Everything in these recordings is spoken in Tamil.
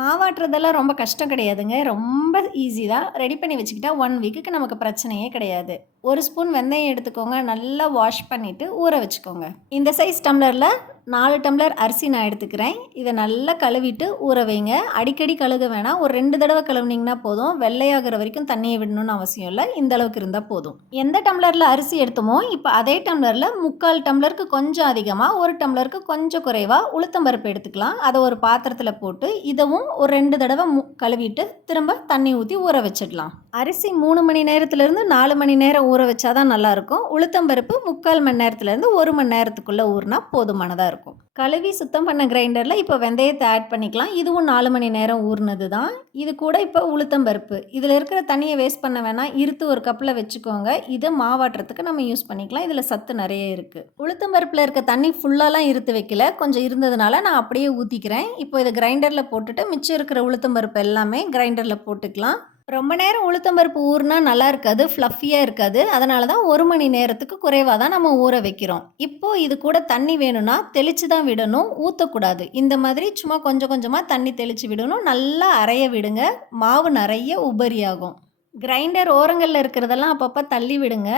மாவாட்டுறதெல்லாம் ரொம்ப கஷ்டம் கிடையாதுங்க. ரொம்ப ஈஸி தான். ரெடி பண்ணி வச்சுக்கிட்டா 1 வீக்குக்கு நமக்கு பிரச்சனையே கிடையாது. 1 ஸ்பூன் வெந்தயம் எடுத்துக்கோங்க. நல்லா வாஷ் பண்ணிட்டு ஊற வச்சுக்கோங்க. இந்த சைஸ் டம்ளர்ல 4 டம்ளர் அரிசி நான் எடுத்துக்கிறேன். இத நல்லா கழுவிட்டு ஊற வைங்க. அடிக்கடி கழுக வேணாம். ஒரு 2 தடவ கழுவுனீங்கன்னா போதும். வெள்ளையாகுற வரைக்கும் தண்ணிய விடணும்னு அவசியம் இல்ல. இந்த அளவுக்கு இருந்தா போதும். எந்த டம்ளர்ல அரிசி எடுத்தோமோ, இப்ப அதே டம்ளர்ல 3/4 டம்ளருக்கு கொஞ்சம் அதிகமா, 1 டம்ளருக்கு கொஞ்சம் குறைவா உளுத்தம் பருப்பு எடுத்துக்கலாம். அத ஒரு பாத்திரத்துல போட்டு, இதவும் ஒரு 2 தடவ கழுவிட்டு, திரும்ப தண்ணி ஊத்தி ஊற வச்சிடலாம். அரிசி 3 மணி நேரத்திலிருந்து 4 மணி நேரம் ஊற வச்சா தான் நல்லாயிருக்கும். உளுத்தம் பருப்பு 3/4 மணி நேரத்திலேருந்து 1 மணி நேரத்துக்குள்ள ஊறினா போதுமானதா இருக்கும். கழுவி சுத்தம் பண்ண கிரைண்டர்ல இப்போ வெந்தயத்தை ஆட் பண்ணிக்கலாம். இதுவும் 4 மணி நேரம் ஊறினது தான். இது கூட இப்போ உளுத்தம் பருப்பு. இதில் இருக்கிற தண்ணியை வேஸ்ட் பண்ண வேணாம். இருத்து ஒரு கப்பில் வச்சுக்கோங்க. இதை மாவாட்டுறதுக்கு நம்ம யூஸ் பண்ணிக்கலாம். இதில் சத்து நிறைய இருக்குது. உளுத்தம் பருப்பில் இருக்க தண்ணி ஃபுல்லாலாம் இருத்து வைக்கல. கொஞ்சம் இருந்ததுனால நான் அப்படியே ஊற்றிக்கிறேன். இப்போ இதை கிரைண்டரில் போட்டுட்டு மிச்சம் இருக்கிற உளுத்தம் பருப்பு எல்லாமே கிரைண்டரில் போட்டுக்கலாம். ரொம்ப நேரம் உளுத்தம் பருப்பு ஊறினா நல்லா இருக்காது, ஃப்ளஃபியாக இருக்காது. அதனால தான் 1 மணி நேரத்துக்கு குறைவாக தான் நம்ம ஊற வைக்கிறோம். இப்போது இது கூட தண்ணி வேணும்னா தெளித்து தான் விடணும், ஊற்றக்கூடாது. இந்த மாதிரி சும்மா கொஞ்சம் கொஞ்சமாக தண்ணி தெளித்து விடணும். நல்லா அரைய விடுங்க. மாவு நிறைய உபரியாகும். கிரைண்டர் ஓரங்களில் இருக்கிறதெல்லாம் அப்பப்போ தள்ளி விடுங்க.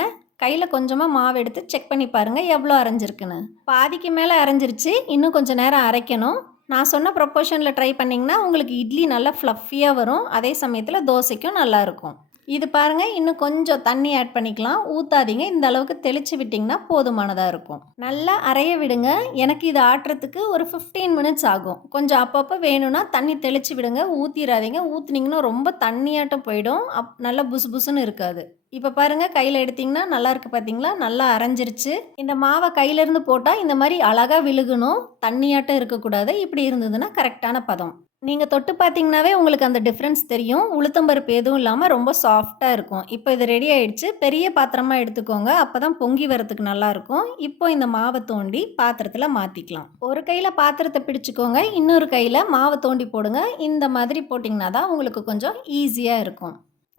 கையில் கொஞ்சமாக மாவு எடுத்து செக் பண்ணி பாருங்கள் எவ்வளோ அரைஞ்சிருக்குன்னு. பாதிக்கு மேலே அரைஞ்சிருச்சு. இன்னும் கொஞ்சம் நேரம் அரைக்கணும். நான் சொன்ன ப்ரொப்போர்ஷனில் ட்ரை பண்ணிங்கன்னா உங்களுக்கு இட்லி நல்லா ஃப்ளஃபியாக வரும். அதே சமயத்தில் தோசைக்கும் நல்லாயிருக்கும். இது பாருங்கள், இன்னும் கொஞ்சம் தண்ணி ஆட் பண்ணிக்கலாம். ஊற்றாதீங்க. இந்த அளவுக்கு தெளித்து விட்டிங்கன்னா போதுமானதாக இருக்கும். நல்லா அரைய விடுங்க. எனக்கு இது ஆட்டுறதுக்கு ஒரு 15 மினிட்ஸ் ஆகும். கொஞ்சம் அப்பப்போ வேணும்னா தண்ணி தெளித்து விடுங்க. ஊற்றிடாதீங்க. ஊற்றுனீங்கன்னா ரொம்ப தண்ணியாட்டம் போயிடும். நல்லா புசு புசுன்னு இருக்காது. இப்போ பாருங்கள், கையில் எடுத்திங்கன்னா நல்லா இருக்குது பார்த்தீங்களா? நல்லா அரைஞ்சிருச்சு. இந்த மாவை கையிலேருந்து போட்டால் இந்த மாதிரி அழகாக விழுகணும். தண்ணியாட்டம் இருக்கக்கூடாது. இப்படி இருந்ததுன்னா கரெக்டான பதம். நீங்கள் தொட்டு பார்த்தீங்கன்னாவே உங்களுக்கு அந்த டிஃப்ரென்ஸ் தெரியும். உளுத்தம்பருப்பு எதுவும் இல்லாமல் ரொம்ப சாஃப்டாக இருக்கும். இப்போ இது ரெடி ஆயிடுச்சு. பெரிய பாத்திரமாக எடுத்துக்கோங்க. அப்போ தான் பொங்கி வரத்துக்கு நல்லாயிருக்கும். இப்போ இந்த மாவை தோண்டி பாத்திரத்தில் மாற்றிக்கலாம். ஒரு கையில் பாத்திரத்தை பிடிச்சிக்கோங்க. இன்னொரு கையில் மாவை தோண்டி போடுங்க. இந்த மாதிரி போட்டிங்கன்னா தான் உங்களுக்கு கொஞ்சம் ஈஸியாக இருக்கும்.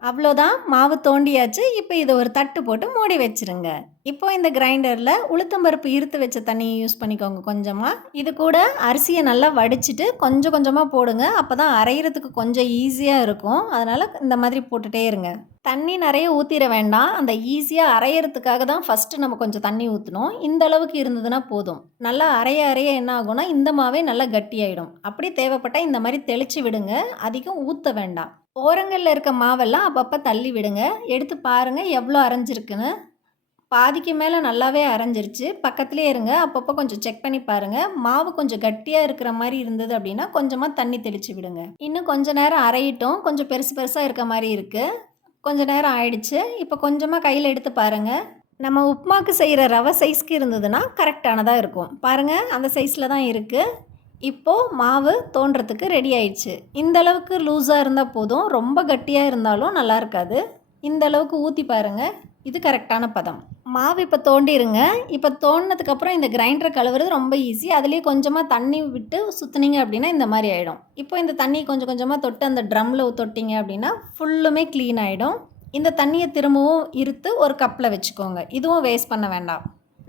அவ்வளோதான், மாவு தோண்டியாச்சு. இப்போ இதை ஒரு தட்டு போட்டு மூடி வச்சுருங்க. இப்போ இந்த கிரைண்டரில் உளுத்தம்பருப்பு இருத்து வச்ச தண்ணியை யூஸ் பண்ணிக்கோங்க கொஞ்சமாக. இது கூட அரிசியை நல்லா வடிச்சிட்டு கொஞ்சம் கொஞ்சமாக போடுங்க. அப்போ தான் அரைகிறதுக்கு கொஞ்சம் ஈஸியாக இருக்கும். அதனால் இந்த மாதிரி போட்டுகிட்டே இருங்க. தண்ணி நிறைய ஊற்றிட வேண்டாம். அந்த ஈஸியாக அரைகிறதுக்காக தான் ஃபஸ்ட்டு நம்ம கொஞ்சம் தண்ணி ஊற்றணும். இந்த அளவுக்கு இருந்ததுன்னா போதும். நல்லா அரைய அரைய என்ன ஆகும்னா இந்த மாவே நல்லா கட்டியாயிடும். அப்படி தேவைப்பட்டால் இந்த மாதிரி தெளித்து விடுங்க. அதிகம் ஊற்ற வேண்டாம். ஓரங்களில் இருக்க மாவெல்லாம் அப்பப்போ தள்ளி விடுங்க. எடுத்து பாருங்கள் எவ்வளோ அரைஞ்சிருக்குன்னு. பாதிக்கு மேலே நல்லாவே அரைஞ்சிருச்சு. பக்கத்துலேயே இருங்க. அப்பப்போ கொஞ்சம் செக் பண்ணி பாருங்கள். மாவு கொஞ்சம் கட்டியாக இருக்கிற மாதிரி இருந்தது அப்படின்னா கொஞ்சமாக தண்ணி தெளித்து விடுங்க. இன்னும் கொஞ்சம் நேரம் அரையிட்டோம். கொஞ்சம் பெருசு பெருசாக இருக்க மாதிரி இருக்குது. கொஞ்சம் நேரம் ஆயிடுச்சு. இப்போ கொஞ்சமாக கையில் எடுத்து பாருங்கள். நம்ம உப்புமாக்கு செய்கிற ரவை சைஸ்க்கு இருந்ததுன்னா கரெக்டானதாக இருக்கும். பாருங்கள், அந்த சைஸில் தான் இருக்குது. இப்போது மாவு தோண்டுறதுக்கு ரெடி ஆயிடுச்சு. இந்த அளவுக்கு லூஸாக இருந்தால் போதும். ரொம்ப கட்டியாக இருந்தாலும் நல்லா இருக்காது. இந்த அளவுக்கு ஊற்றி பாருங்கள். இது கரெக்டான பதம். மாவு இப்போ தோண்டிருங்க. இப்போ தோண்டினதுக்கப்புறம் இந்த கிரைண்டரை கழுவுறது ரொம்ப ஈஸி. அதுலேயே கொஞ்சமாக தண்ணி விட்டு சுற்றுனீங்க அப்படின்னா இந்த மாதிரி ஆகிடும். இப்போ இந்த தண்ணி கொஞ்சம் கொஞ்சமாக தொட்டு அந்த ட்ரம்மில் தொட்டிங்க அப்படின்னா ஃபுல்லுமே க்ளீன் ஆகிடும். இந்த தண்ணியை திரும்பவும் இருத்து ஒரு கப்பில் வச்சுக்கோங்க. இதுவும் வேஸ்ட் பண்ண வேண்டாம்.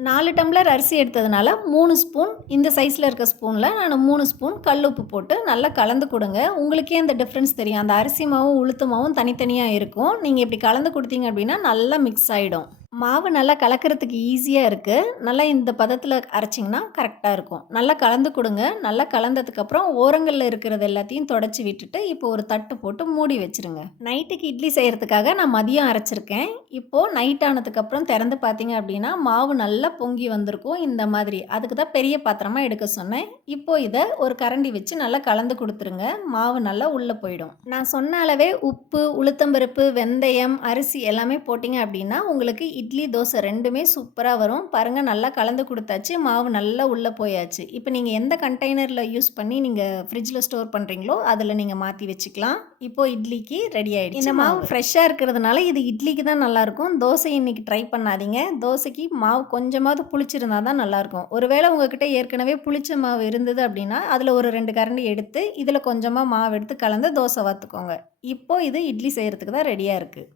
4 டம்ளர் அரிசி எடுத்ததுனால 3 ஸ்பூன், இந்த சைஸில் இருக்க ஸ்பூனில் நான் 3 ஸ்பூன் கல் உப்பு போட்டு நல்லா கலந்து கொடுங்க. உங்களுக்கே அந்த டிஃப்ரென்ஸ் தெரியும். அந்த அரிசி மாவும் உளுத்து மாவும் தனித்தனியாக இருக்கும். நீங்கள் இப்படி கலந்து கொடுத்தீங்க அப்படின்னா நல்லா மிக்ஸ் ஆகிடும். மாவு நல்லா கலக்கிறதுக்கு ஈஸியாக இருக்குது. நல்லா இந்த பதத்தில் அரைச்சிங்கன்னா கரெக்டாக இருக்கும். நல்லா கலந்து கொடுங்க. நல்லா கலந்ததுக்கப்புறம் ஓரங்களில் இருக்கிறது எல்லாத்தையும் தொடச்சி விட்டுட்டு இப்போ ஒரு தட்டு போட்டு மூடி வச்சுருங்க. நைட்டுக்கு இட்லி செய்கிறதுக்காக நான் மதியம் அரைச்சிருக்கேன். இப்போது நைட் ஆனதுக்கப்புறம் திறந்து பார்த்தீங்க அப்படின்னா மாவு நல்லா பொங்கி வந்திருக்கும் இந்த மாதிரி. அதுக்கு தான் பெரிய பாத்திரமாக எடுக்க சொன்னேன். இப்போது இதை ஒரு கரண்டி வச்சு நல்லா கலந்து கொடுத்துருங்க. மாவு நல்லா உள்ளே போயிடும். நான் சொன்ன அளவே உப்பு, உளுத்தம்பருப்பு, வெந்தயம், அரிசி எல்லாமே போட்டிங்க அப்படின்னா உங்களுக்கு இட்லி தோசை ரெண்டுமே சூப்பராக வரும். பாருங்கள், நல்லா கலந்து கொடுத்தாச்சு. மாவு நல்லா உள்ளே போயாச்சு. இப்போ நீங்கள் எந்த கண்டெய்னரில் யூஸ் பண்ணி நீங்கள் ஃப்ரிட்ஜில் ஸ்டோர் பண்ணுறீங்களோ அதில் நீங்கள் மாற்றி வச்சுக்கலாம். இப்போது இட்லிக்கு ரெடி ஆகிடுச்சு. இந்த மாவு ஃப்ரெஷ்ஷாக இருக்கிறதுனால இது இட்லிக்கு தான் நல்லாயிருக்கும். தோசை இன்றைக்கி ட்ரை பண்ணாதீங்க. தோசைக்கு மாவு கொஞ்சமாவது புளிச்சிருந்தா தான் நல்லாயிருக்கும். ஒருவேளை உங்கள்கிட்ட ஏற்கனவே புளிச்ச மாவு இருந்தது அப்படின்னா அதில் ஒரு 2 கரண்டி எடுத்து இதில் கொஞ்சமாக மாவு எடுத்து கலந்து தோசை வாத்துக்கோங்க. இப்போது இது இட்லி செய்கிறதுக்கு தான் ரெடியாக இருக்குது.